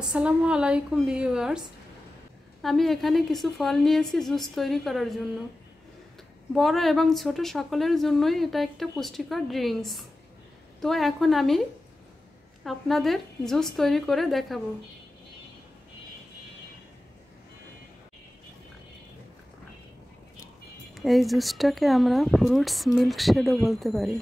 আসসালামু আলাইকুম ভিউয়ার্স, আমি এখানে কিছু ফল নিয়েছি জুস তৈরি করার জন্য। বড় এবং ছোট সকলের জন্যই এটা একটা পুষ্টিকর ড্রিঙ্কস। তো এখন আমি আপনাদের জুস তৈরি করে দেখাবো। এই জুসটাকে আমরা ফ্রুটস মিল্কশেকও বলতে পারি।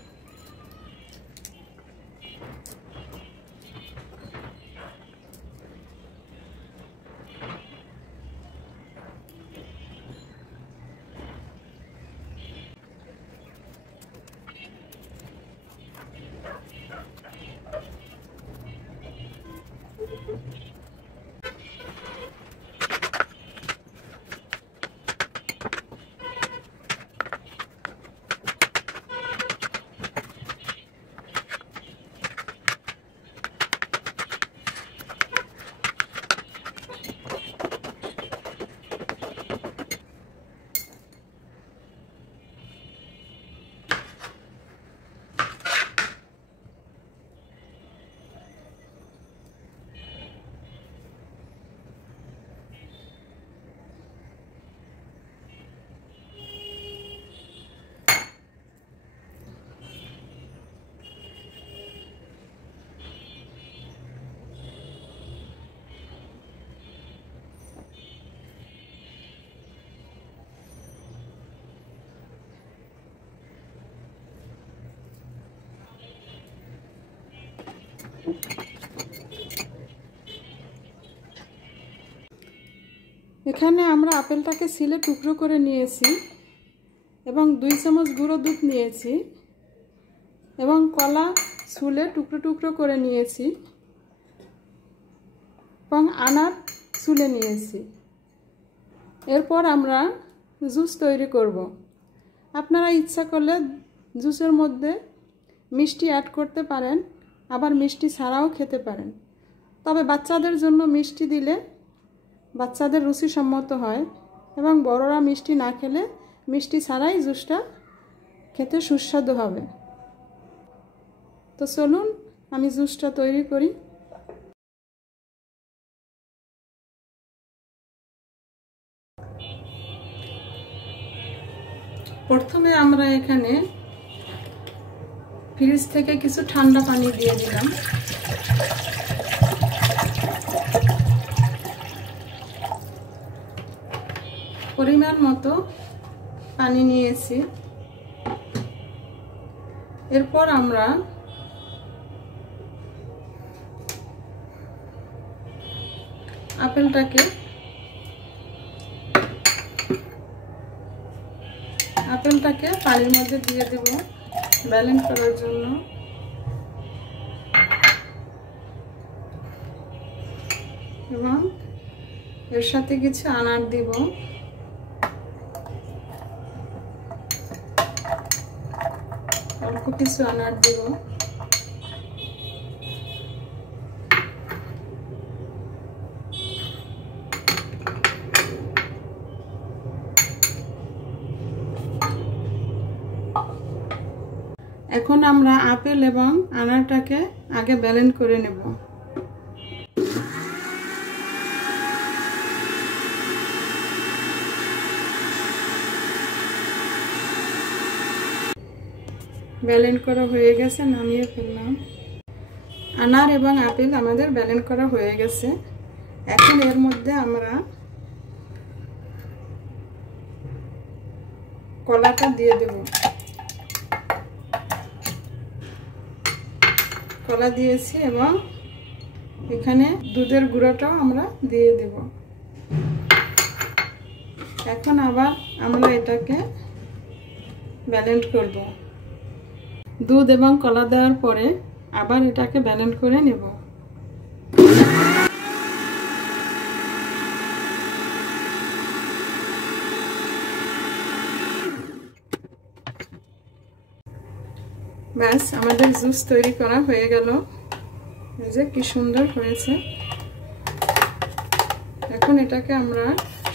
এখানে আমরা আপেলটাকে ছিলে টুকরো করে নিয়েছি এবং 2 চামচ গুঁড়ো দুধ নিয়েছি এবং কলা ছুলে টুকরো টুকরো করে নিয়েছি এবং আনার ছুলে নিয়েছি। এরপর আমরা জুস তৈরি করব। আপনারা ইচ্ছা করলে জুসের মধ্যে মিষ্টি অ্যাড করতে পারেন, আবার মিষ্টি ছাড়াও খেতে পারেন। তবে বাচ্চাদের জন্য মিষ্টি দিলে বাচ্চাদের রুচিসম্মত হয় এবং বড়রা মিষ্টি না খেলে মিষ্টি ছাড়াই জুসটা খেতে সুস্বাদু হবে। তো চলুন আমি জুসটা তৈরি করি। প্রথমে আমরা এখানে ফ্রিজ থেকে কিছু ঠান্ডা পানি দিয়ে দিলাম। পরিমাণ মতো পানি নিয়েছি। এরপর আমরা আপেলটাকে পানির মধ্যে দিয়ে দেব ব্যালেন্স করার জন্য। এবং এর সাথে কিছু আনার দিব। অল্প কিছু আনার দিব। এখন আমরা আপেল এবং আনারটাকে আগে ব্যালেন্স করে নেব। ব্যালেন্স করা হয়ে গেছে, নামিয়ে ফেললাম। আনার এবং আপেল আমাদের ব্যালেন্স করা হয়ে গেছে। এখন এর মধ্যে আমরা কলাটা দিয়ে দেব। কলা দিয়েছি এবং এখানে দুধের গুঁড়োটাও আমরা দিয়ে দেব। এখন আবার আমরা এটাকে ব্যালেন্স করব। দুধ এবং কলা দেওয়ার পরে আবার এটাকে ব্যালেন্স করে নেব। ব্যাস, আমাদের জুস তৈরি করা হয়ে গেল। এই যে কি সুন্দর হয়েছে। এখন এটাকে আমরা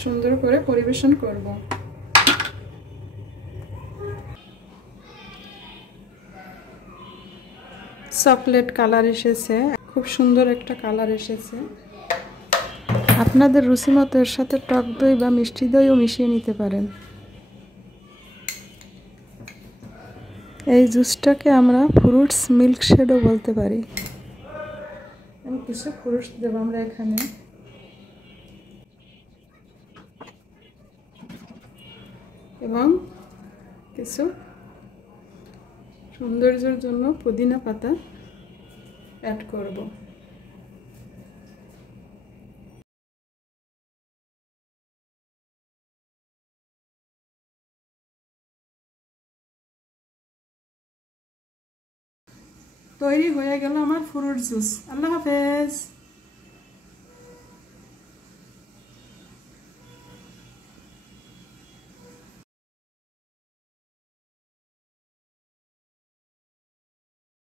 সুন্দর করে পরিবেশন করব। চকলেট কালার এসেছে, খুব সুন্দর একটা কালার এসেছে। আপনাদের রুচি মতো এর সাথে টক দই বা মিষ্টি দইও মিশিয়ে নিতে পারেন। এই জুসটাকে আমরা ফ্রুটস মিল্কশেকও বলতে পারি। আমি কিছু ফ্রুটস দেব আমরা এখানে, এবং কিছু সৌন্দর্যের জন্য পুদিনা পাতা অ্যাড করব। তৈরি হয়ে গেল আমার ফ্রুট জুস। আল্লাহ হাফেজ।